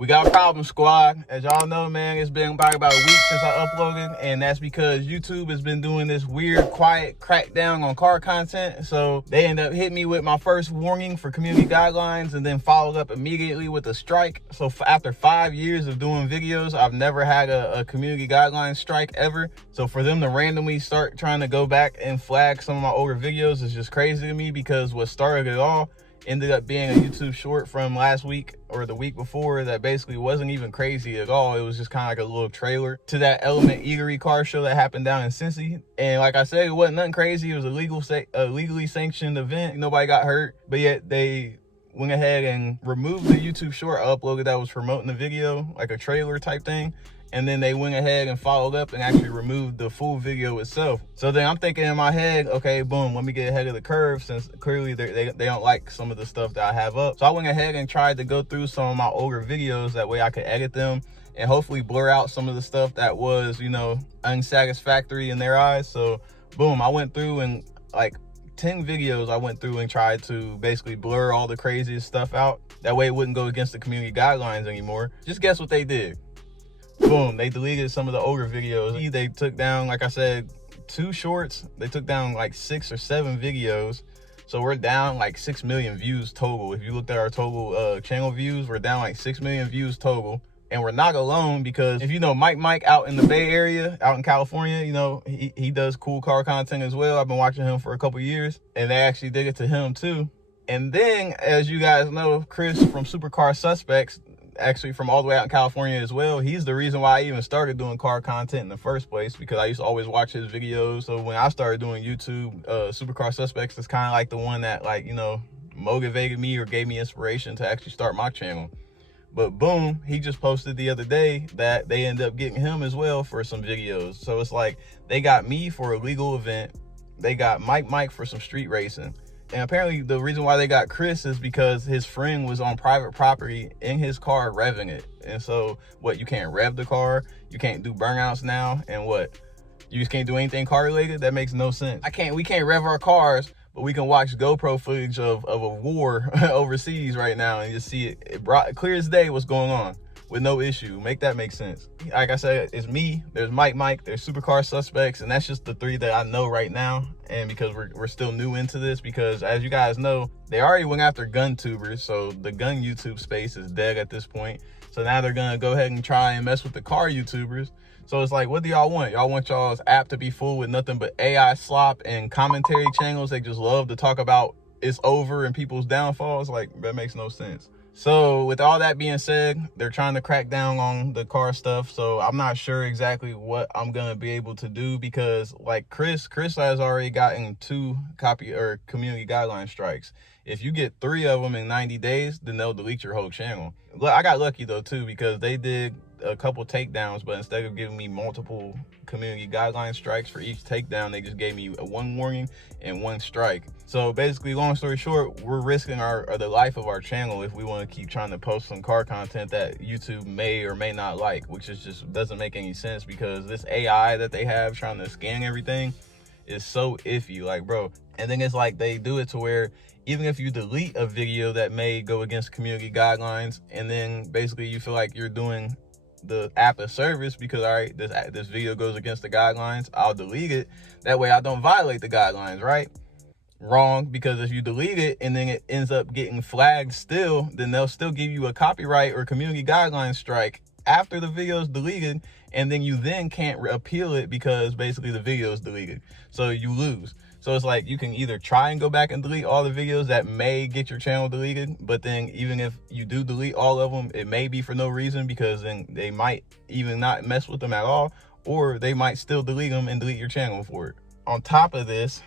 We got a problem, squad. As y'all know, man, it's been probably about a week since I uploaded, and that's because YouTube has been doing this weird, quiet crackdown on car content. So they end up hitting me with my first warning for community guidelines, and then followed up immediately with a strike. So after 5 years of doing videos, I've never had a community guidelines strike ever. So for them to randomly start trying to go back and flag some of my older videos is just crazy to me, because what started it all ended up being a YouTube short from last week or the week before that basically wasn't even crazy at all. It was just kind of like a little trailer to that Element Eatery car show that happened down in Cincy. And like I said, it wasn't nothing crazy. It was a legally sanctioned event. Nobody got hurt, but yet they went ahead and removed the YouTube short I uploaded that was promoting the video, like a trailer type thing. And then they went ahead and followed up and actually removed the full video itself. So then I'm thinking in my head, okay, boom, let me get ahead of the curve, since clearly they don't like some of the stuff that I have up. So I went ahead and tried to go through some of my older videos. That way I could edit them and hopefully blur out some of the stuff that was, you know, unsatisfactory in their eyes. So boom, I went through and like 10 videos I went through and tried to basically blur all the craziest stuff out. That way it wouldn't go against the community guidelines anymore. Just guess what they did. Boom, they deleted some of the older videos. They took down, like I said, 2 shorts. They took down like 6 or 7 videos. So we're down like 6 million views total. If you looked at our total channel views, we're down like 6 million views total. And we're not alone, because if you know Mike out in the Bay Area, out in California, you know, he does cool car content as well. I've been watching him for a couple years, and they actually did it to him too. And then, as you guys know, Chris from Supercar Suspects, actually from all the way out in California as well, he's the reason why I even started doing car content in the first place, because I used to always watch his videos. So when I started doing YouTube, Supercar Suspects is kind of like the one that, like, you know, motivated me or gave me inspiration to actually start my channel. But boom, he just posted the other day that they ended up getting him as well for some videos. So it's like they got me for a legal event, they got Mike for some street racing. And apparently the reason why they got Chris is because his friend was on private property in his car revving it. And so what, you can't rev the car, you can't do burnouts now, and what, you just can't do anything car related? That makes no sense. We can't rev our cars, but we can watch GoPro footage of a war overseas right now and just see it brought clear as day what's going on with no issue. Make that make sense. Like I said, it's me, there's Mike, there's Supercar Suspects, and that's just the 3 that I know right now. And because we're still new into this, because as you guys know, they already went after gun tubers, so the gun YouTube space is dead at this point. So now they're gonna go ahead and try and mess with the car YouTubers. So it's like, what do y'all want? Y'all want y'all's app to be full with nothing but AI slop and commentary channels they just love to talk about it's over and people's downfalls? Like, that makes no sense. So with all that being said, they're trying to crack down on the car stuff. So I'm not sure exactly what I'm going to be able to do, because like Chris has already gotten 2 community guideline strikes. If you get 3 of them in 90 days, then they'll delete your whole channel. I got lucky though too, because they did a couple takedowns, but instead of giving me multiple community guideline strikes for each takedown, they just gave me 1 warning and 1 strike. So basically, long story short, we're risking the life of our channel if we want to keep trying to post some car content that YouTube may or may not like, which is just doesn't make any sense, because this AI that they have trying to scan everything is so iffy, like, bro. And then it's like they do it to where even if you delete a video that may go against community guidelines, and then basically you feel like you're doing the app a service, because all right, this video goes against the guidelines, I'll delete it, that way I don't violate the guidelines, right? Wrong, because if you delete it and then it ends up getting flagged still, then they'll still give you a copyright or community guidelines strike after the video is deleted, and then you then can't appeal it because basically the video is deleted, so you lose. So it's like you can either try and go back and delete all the videos that may get your channel deleted, but then even if you do delete all of them, it may be for no reason, because then they might even not mess with them at all, or they might still delete them and delete your channel for it. On top of this,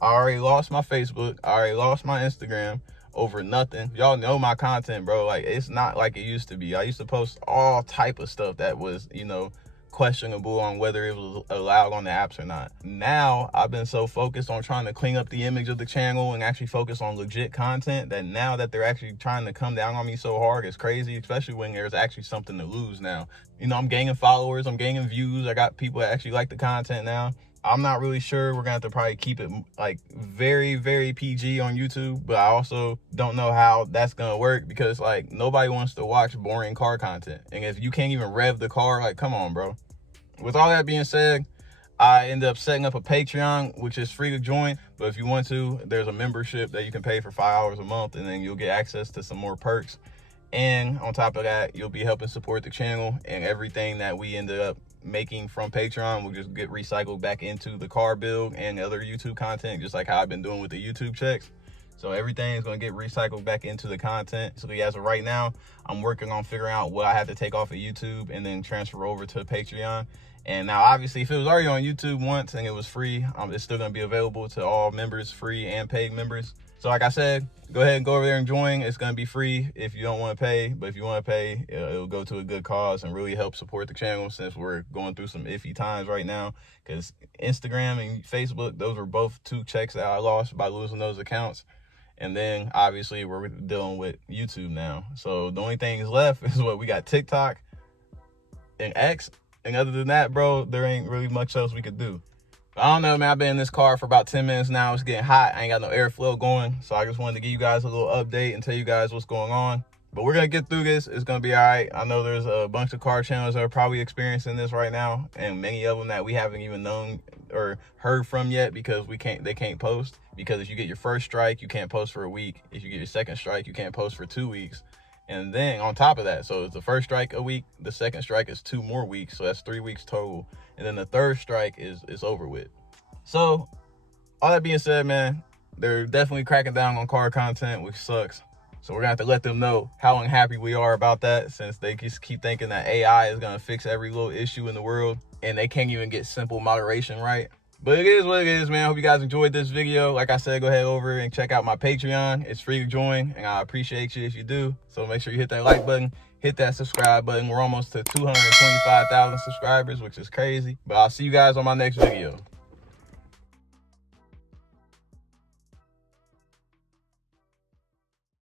I already lost my Facebook, I already lost my Instagram over nothing. Y'all know my content, bro. Like, it's not like it used to be. I used to post all type of stuff that was, you know, questionable on whether it was allowed on the apps or not. Now I've been so focused on trying to clean up the image of the channel and actually focus on legit content, that now that they're actually trying to come down on me so hard, it's crazy, especially when there's actually something to lose now. You know, I'm gaining followers, I'm gaining views, I got people that actually like the content now. I'm not really sure. We're gonna have to probably keep it like very, very PG on YouTube, but I also don't know how that's gonna work because like nobody wants to watch boring car content. And if you can't even rev the car, like, come on, bro. With all that being said, I ended up setting up a Patreon, which is free to join. But if you want to, there's a membership that you can pay for $5 a month, and then you'll get access to some more perks. And on top of that, you'll be helping support the channel, and everything that we ended up making from Patreon will just get recycled back into the car build and other YouTube content, just like how I've been doing with the YouTube checks. So everything is going to get recycled back into the content. So as of right now, I'm working on figuring out what I have to take off of YouTube and then transfer over to Patreon. And now, obviously, if it was already on YouTube once and it was free, it's still going to be available to all members, free and paid members. So like I said, go ahead and go over there and join. It's going to be free if you don't want to pay. But if you want to pay, it'll go to a good cause and really help support the channel, since we're going through some iffy times right now. Because Instagram and Facebook, those were both 2 checks that I lost by losing those accounts. And then, obviously, we're dealing with YouTube now. So the only thing is left is what we got: TikTok and X. And other than that, bro, there ain't really much else we could do. I don't know, man. I've been in this car for about 10 minutes now. It's getting hot. I ain't got no airflow going. So I just wanted to give you guys a little update and tell you guys what's going on. But we're going to get through this. It's going to be all right. I know there's a bunch of car channels that are probably experiencing this right now, and many of them that we haven't even known or heard from yet because they can't post. Because if you get your first strike, you can't post for a week. If you get your second strike, you can't post for 2 weeks. And then on top of that, so it's the first strike a week, the second strike is 2 more weeks, so that's 3 weeks total. And then the third strike is over with. So all that being said, man, they're definitely cracking down on car content, which sucks. So we're gonna have to let them know how unhappy we are about that, since they just keep thinking that AI is gonna fix every little issue in the world, and they can't even get simple moderation right. But it is what it is, man. I hope you guys enjoyed this video. Like I said, go ahead over and check out my Patreon. It's free to join, and I appreciate you if you do. So make sure you hit that like button, hit that subscribe button. We're almost to 225,000 subscribers, which is crazy. But I'll see you guys on my next video.